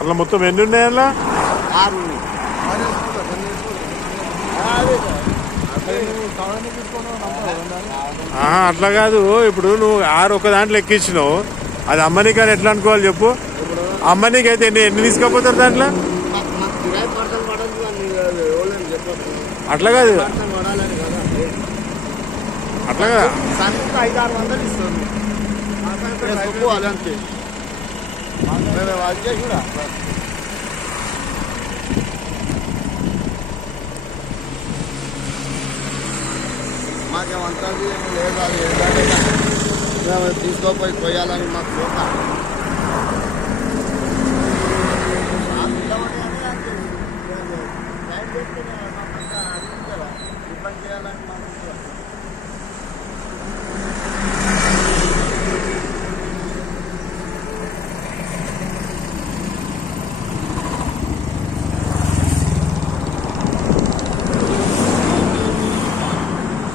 అలా మొత్తం ఎన్ని ఉన్నాయి అలా? అట్లా కాదు, ఇప్పుడు నువ్వు 6 ఒక దాంట్లో ఎక్కించినావు, అది అమ్మనికి అని ఎట్లా అనుకోవాలి చెప్పు? అమ్మనికి అయితే ఎన్ని తీసుకపోతారు దాంట్లో? అట్లా కాదు, అట్లా కదా. 500-600 ఇస్తుంది అదంతే. మాకేమంతా లేదు, అది ఏంటంటే తీసుకోపోయి కొయ్యాలని మాకు చూడ ఇబ్బంది చేయాలని మాకు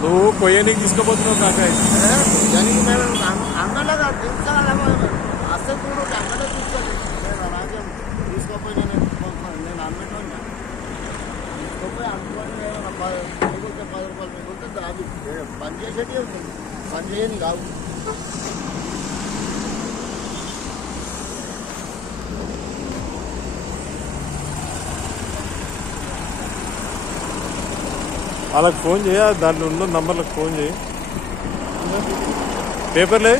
నువ్వు కొయ్యనికి తీసుకుపోతున్నావు కాక? అంగడగా తీసుకోగలము, అసలు కూడా అంగడ తీసుకోండి. నేను అలాగే తీసుకోపోయి నేను అమ్మేటోని తీసుకోపోయి అనుకోని మిగులితే 10 రూపాయలు మిగులితే అది పని చేసేటి ఉంటుంది, పని చేయని కావు. వాళ్ళకి ఫోన్ చేయ, దాంట్లో ఉన్న నంబర్లకు ఫోన్ చేయి. పేపర్లే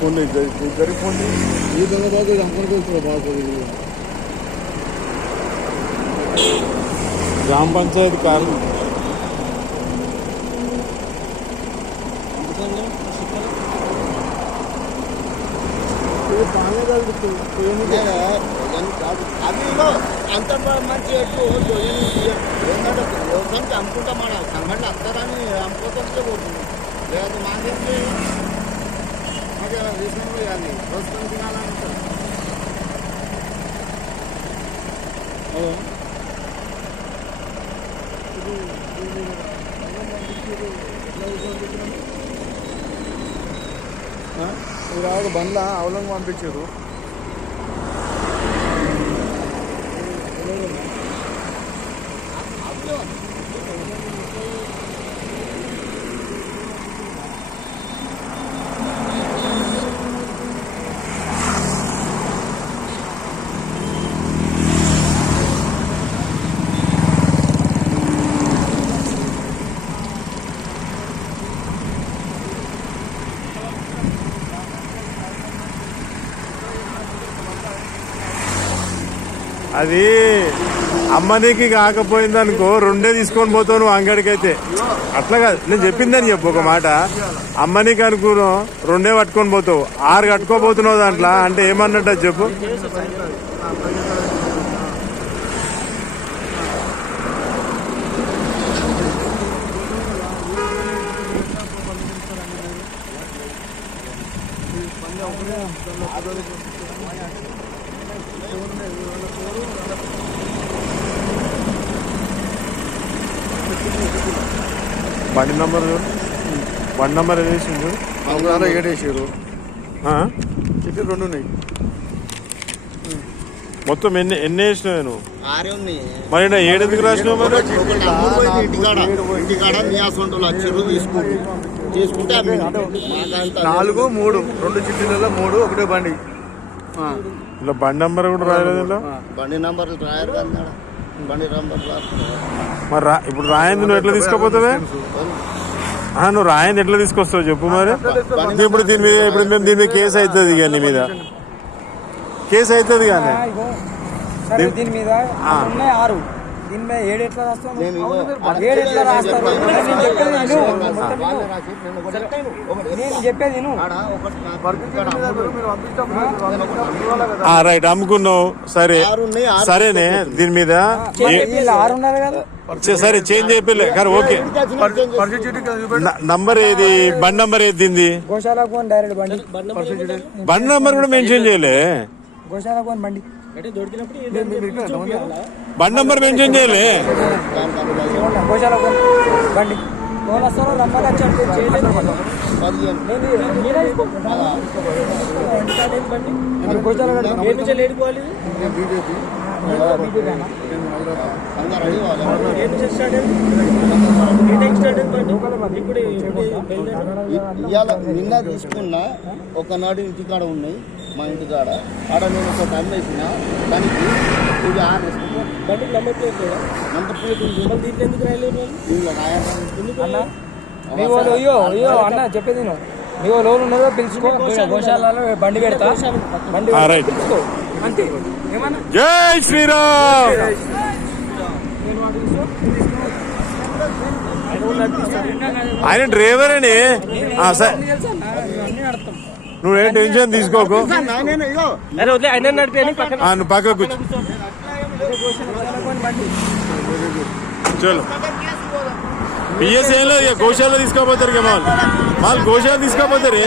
ఫోన్ ఇద్దరికి ఫోన్ ఈ దొంగ బాబు సంపర్కించు బాబు. గ్రామ పంచాయతీ కారణం అదిలో అంత మంచి ఎక్కువ ఏంటంటే వ్యవసాయానికి అమ్ముకుంటాం, మన సంఘటన అంతరాన్ని అమ్ముకోవచ్చే పోతుంది. లేదు మాకేంటి మాకు రీజనబుల్ కానీ ప్రస్తుతం తినాలని ఉంటుంది. ఇది బండ్ల అవలంగా పంపించారు. అది అమ్మనికి కాకపోయింది అనుకో, 2 తీసుకొని పోతావు నువ్వు అంగడికి అయితే. అట్లా కాదు, నేను చెప్పిందని చెప్పు ఒక మాట. అమ్మనికి అనుకున్నావు 2 పట్టుకొని పోతావు, 6 కట్టుకోపోతున్నావు దాంట్లో అంటే ఏమన్నట్టు అది చెప్పు. బండి నంబర్ వేసిండు, 7 వేసారు. చిట్టి 2 ఉన్నాయి. మొత్తం ఎన్ని వేసినావు నువ్వు? 6 ఉన్నాయి. మరి 7 ఎందుకు రాసినావు? మరి ఇంటికాడ నియాసంటూ లక్షలు తీసుకుంటే 4, 3 2 చిట్టీలలో 3 ఒకటే బండి. ఇలా బండి నంబర్ కూడా రాయలేదు. ఇలా బండి నంబర్లు రాయరు కదా, బండి నంబర్ మరి ఇప్పుడు రాయింది నువ్వు ఎట్లా తీసుకుపోతావే? నువ్వు రాయింది ఎట్లా తీసుకొస్తావు చెప్పు. మరి ఇప్పుడు దీని మీద మేము దీని మీద కేసు అవుతుంది, ఇక నీ మీద కేసు అవుతుంది. కానీ దీని మీద 6 దీని మీద ఏడు ఎట్లా రాస్తాం నేను ఇగో ఏడు ఎట్లా రాస్తారు నేను చెప్పేది విను. మొత్తం వాళ్ళే విను. రాసి నేను ఒకటి నేను చెప్పేది విను. ఆడ ఒకటి నాకు రైట్ అమ్ముకున్నావు సరే ఆరు ఉన్నాయి, ఆరు సరేనే దీని మీద వీళ్ళు 6 ఉండాలి కదా. సరే చేంజ్ అయిపోలే కానీ ఓకే పరిచయ చీటీ చూపెట్టు. నంబర్ ఏది బండి నంబర్ ఏది దీనిది గోశాలకు పోని డైరెక్ట్ బండి. బండి నంబర్ కూడా మెన్షన్ చేయలే గోశాలకు పోని బండి. బండి నంబర్ మెన్షన్ చేయలే గోశాలకు పోని బండి. ఫోన్ వస్తారో నంబర్ వచ్చి చేయలేదు. 15 గోశాల ఇవాళ నిన్న తీసుకున్నా ఒకనాడు ఇంటికాడ ఉన్నాయి మా ఇంటికాడ ఆడ నేను ఒక టైం వేసిన దానికి ఇది నంబర్ ప్లేట్ మీ వాళ్ళు అయ్యో అయ్యో అన్న చెప్పేది నువ్వు మీ వాళ్ళు లోన్ ఉన్నదో పిలుచుకో గోశాలలో బండి పెడతా బండి రైట్ పిలుచుకో అంతే ఏమన్నా జై శ్రీరామ్ ఆయన డ్రైవర్ అని సరే నువ్వేం టెన్షన్ తీసుకోకు నువ్వు పక్కకు కూర్చో చలో పిఎస్ ఏం లేదు గోశాల తీసుకోపోతారు ఇక మాల్ గోశాల తీసుకోపోతారు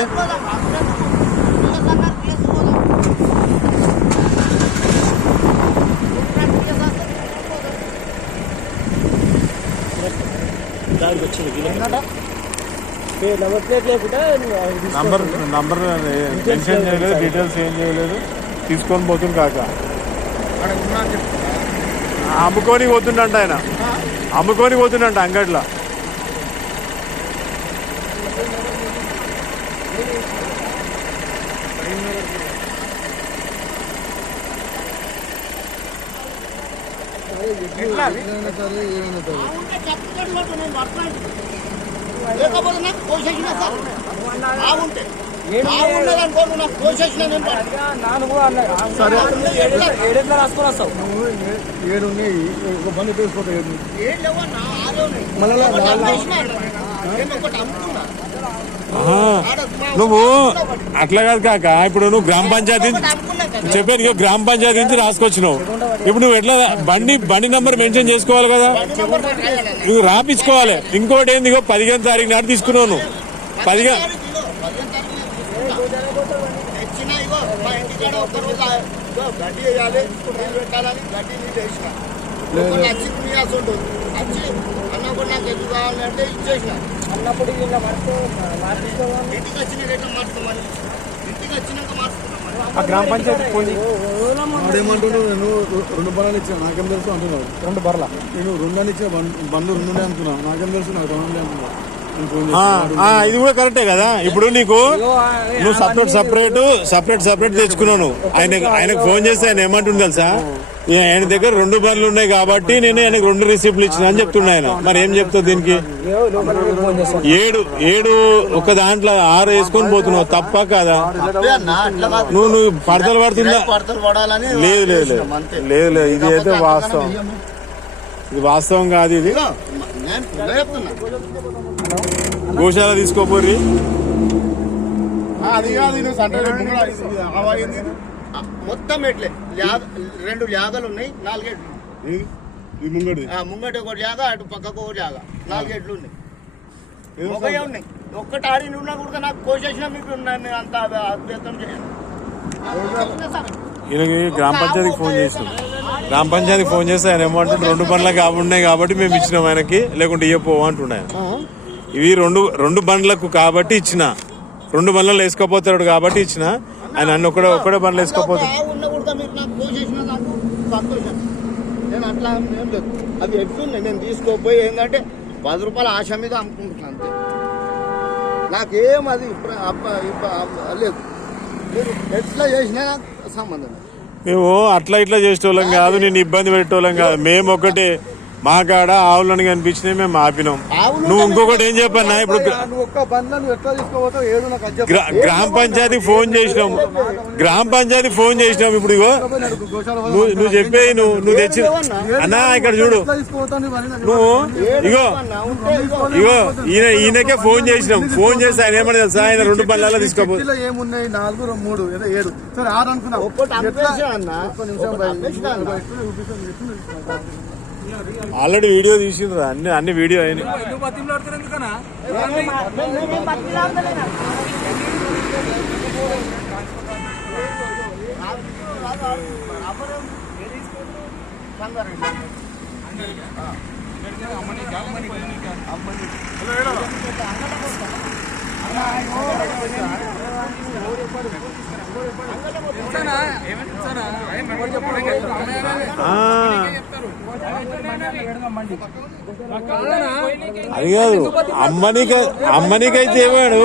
నంబర్ మెన్షన్ చేయలేదు డీటెయిల్స్ ఏం చేయలేదు తీసుకొని పోతుంది కాక అమ్ముకొని పోతుండంట ఆయన అమ్ముకొని పోతుండంట అంగట్లో లేకపోతే నాకు కోసేసిన సార్ బాగుంటే బాగుండదనుకో నువ్వు నాకు కోసేసిన నేను నాన్న కూడా అన్నాడు ఏడెట్లా రాసుకొని వస్తావు 7 ఉన్నాయి ఒక బండి తీసుకుంటా ఏం లేవన్నా ఆరే ఉన్నాయి ఒకటి అమ్మేసిన నేను ఒకటి అమ్ముకున్నా నువ్వు అట్లా కాదు కాక ఇప్పుడు నువ్వు గ్రామ పంచాయతీ చెప్పాను గ్రామ పంచాయతీ నుంచి రాసుకొచ్చినావు ఇప్పుడు నువ్వు ఎట్లా బండి నంబర్ మెన్షన్ చేసుకోవాలి కదా నువ్వు రాపించుకోవాలి ఇంకోటి ఏంది 15 తారీఖు నాడు తీసుకున్నావు నువ్వు 15 తెచ్చిన ఇగో మా ఇంటికాడ ఒక్కరోజు గడ్డి వేయాలి నీళ్ళు పెట్టాలని గడ్డి నీళ్ళు వేసిన వచ్చి నీయాల్సి ఉంటుంది వచ్చి అన్నప్పుడు నాకు ఎందుకు కావాలంటే ఇచ్చేసిన అన్నప్పుడు ఇలా ఇంటికి వచ్చిన రేట్లు మార్చుకోమని ఇంటికి వచ్చినాక మార్చుకున్నాం గ్రామ పంచాయతీ వాడేమంటున్నావు నేను 2 బలాలు ఇచ్చిన నాకేం తెలుసు అంటున్నావు 2 బర్ల నేను 2 అని ఇచ్చిన బండ్లు 2 అనుకున్నావు నాకేం తెలుసు నాకు 2 అనుకున్నావు ఇది కూడా కరెక్టే కదా ఇప్పుడు నీకు నువ్వు సపరేట్ తెచ్చుకున్నావు ఆయనకు ఫోన్ చేస్తే ఆయన ఏమంటుంది తెలుసా ఆయన దగ్గర 2 బండ్లు ఉన్నాయి కాబట్టి నేను ఆయనకు 2 రిసిప్ట్లు ఇచ్చిన అని చెప్తున్నా ఆయన మరి ఏం చెప్తావు దీనికి 7 ఒక దాంట్లో 6 వేసుకొని పోతున్నావు తప్ప కదా నువ్వు పడతలు పడుతుందా లేదు లేదు లేదు లేదు ఇది అయితే వాస్తవం ఇది వాస్తవం కాదు ఇది గోశాల తీసుకోపోర్రి అది కాదు మొత్తం ఎట్లే 2 జాగాలు ఉన్నాయి 4 ఎడ్లు ముంగటి ఒకటి జాగా అటు పక్కకు ఒకటి జాగా 4 ఎడ్లు ఉన్నాయి ఒకటే ఉన్నాయి ఒక్కటి ఆడి ఉన్నా కూడా నాకు కోసేసిన మీకు నేను అంత అద్భుతం చేయాలి ఈయనకి గ్రామ పంచాయతీకి ఫోన్ చేసాం గ్రామ పంచాయతీకి ఫోన్ చేస్తే ఆయన ఏమంటుంటే 2 బండ్లకు ఉన్నాయి కాబట్టి మేము ఇచ్చినాం ఆయనకి లేకుంటే ఇవ్వపో అంటున్నాయి ఇవి 2 బండ్లకు కాబట్టి ఇచ్చిన 2 బండ్లలో వేసుకోపోతాడు కాబట్టి ఇచ్చిన ఆయన అన్న ఒక్కడే బండ్లు వేసుకోపోతాడు నేను అట్లా ఏం లేదు అవి ఎట్లున్నాయి నేను తీసుకోపోయి ఏంటంటే 10 రూపాయల ఆశ మీద అమ్ముకుంటున్నాను అంతే నాకేం అది లేదు మీరు ఎట్లా చేసినా నాకు సంబంధం మేము అట్లా ఇట్లా చేసేటోళ్ళం కాదు నేను ఇబ్బంది పెట్టేటోళ్ళం కాదు మేము ఒకటే మా కాడ ఆవులను కనిపించినాయి, మేము ఆపినాం. ఆవులు నువ్వు ఇంకొకటి ఏం చెప్పన్నా, ఇప్పుడు నువ్వు ఒక్క బండ్లో నువ్వు ఎట్లా తీసుకోపోతావు ఏడు నాకు అది చెప్పు. గ్రామ పంచాయతీకి ఫోన్ చేసినాం, గ్రామ పంచాయతీకి ఫోన్ చేసినాం. ఇప్పుడు ఇగో గోశాల వల్ల నువ్వు చెప్పేది నువ్వు తెచ్చి అన్నా ఇక్కడ చూడు ఎట్లా తీసుకుపోతావు నువ్వు అని నాకు నువ్వు ఇగో ఉంటే ఇగో ఈయనకే ఫోన్ చేసినాం. ఫోన్ చేసి ఆయన ఏమన్నా తెలుసా, ఆయన 2 పళ్ళల్లో తీసుకోపో. చిట్టీలో ఏమున్నాయి 4, 3 ఏదో 7 సరే 6 అనుకున్నావు. ఒక్కటి అమ్మేసా అన్న. ఒక్క నిమిషం ఒకటి అమ్మేసినా అన్న. ఆల్రెడీ వీడియో తీసిండ్రు, అన్ని వీడియో అయినాయి. ఎందుకు బతిమలాడుతారు ఎందుకన్నా? నేను బతిలాడతలేనా? ఆ, అది కాదు, అమ్మనికైతే ఏవాడు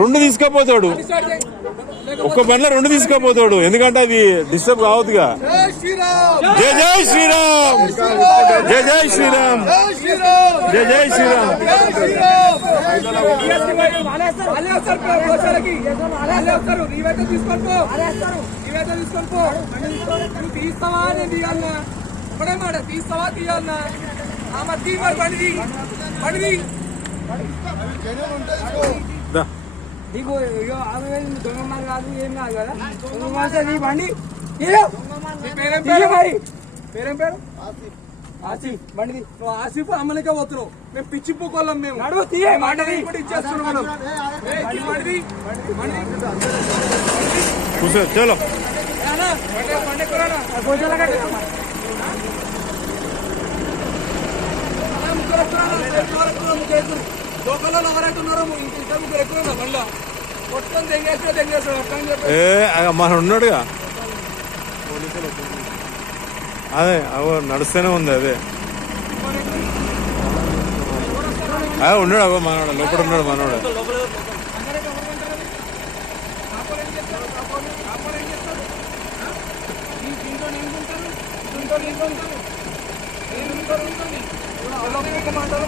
2 తీసుకపోతాడు, ఒక్క బండ్లో 2 తీసుకపోతాడు. ఎందుకంటే అది డిస్టర్బ్ కావద్దుగా. జై జై శ్రీరామ్, జై జై శ్రీరామ్, జై జై శ్రీరామ్. తీస్తావా నేను తీయాలన్నా? ఇప్పుడే మాట తీస్తావా తీయాలన్నా? తీ మరి బండిది దా. నీకు ఆమె దొంగమ్మ కాదు, ఏం కాదు కదా. దొంగమ్మ నీ బండి తీయు. తీయు మరి. పేరేం పేరు? ఆసిఫ్. బండిది నువ్వు ఆసిఫ్ అమ్మనికే పోతున్నావు, మేము పిచ్చి పూకోళ్ళం. మేము నడువు తీయ బండిది కూడా ఇచ్చేస్తున్నాం మనం. బండిది కూర్చో, చలో. బండి ఎక్కురానా? ముగ్గురు ఎక్కువ లోకల్లో ఎవరైతున్నారో ఇంకా ముగ్గురు ఎక్కువ బండిలో కొట్టుకొని తెంగేస్తాడు అర్థం. మన ఉన్నాడుగా, అదే అవో నడుస్తూనే ఉంది. అదే ఉన్నాడు, అవో మనోడు లోపల ఉన్నాడు, మనోడు.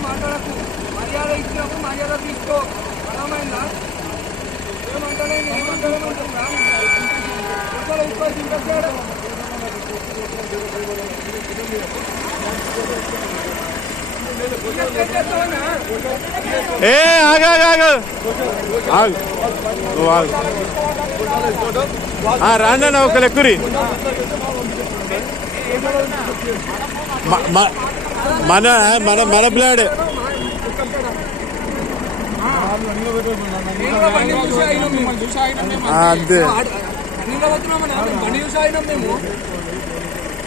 మాట్లాడకు, మర్యాద ఇచ్చినప్పుడు మర్యాద తీసుకో. అర్థమైందా? ఏమంటానే ఏ ఆగు నువ్వు ఆగు. రాండి అన్న, ఒక లెక్కురి. మన బ్లాడే బండి చూసి అయినా మేము అంతే. బండి చూసి అయినా మేము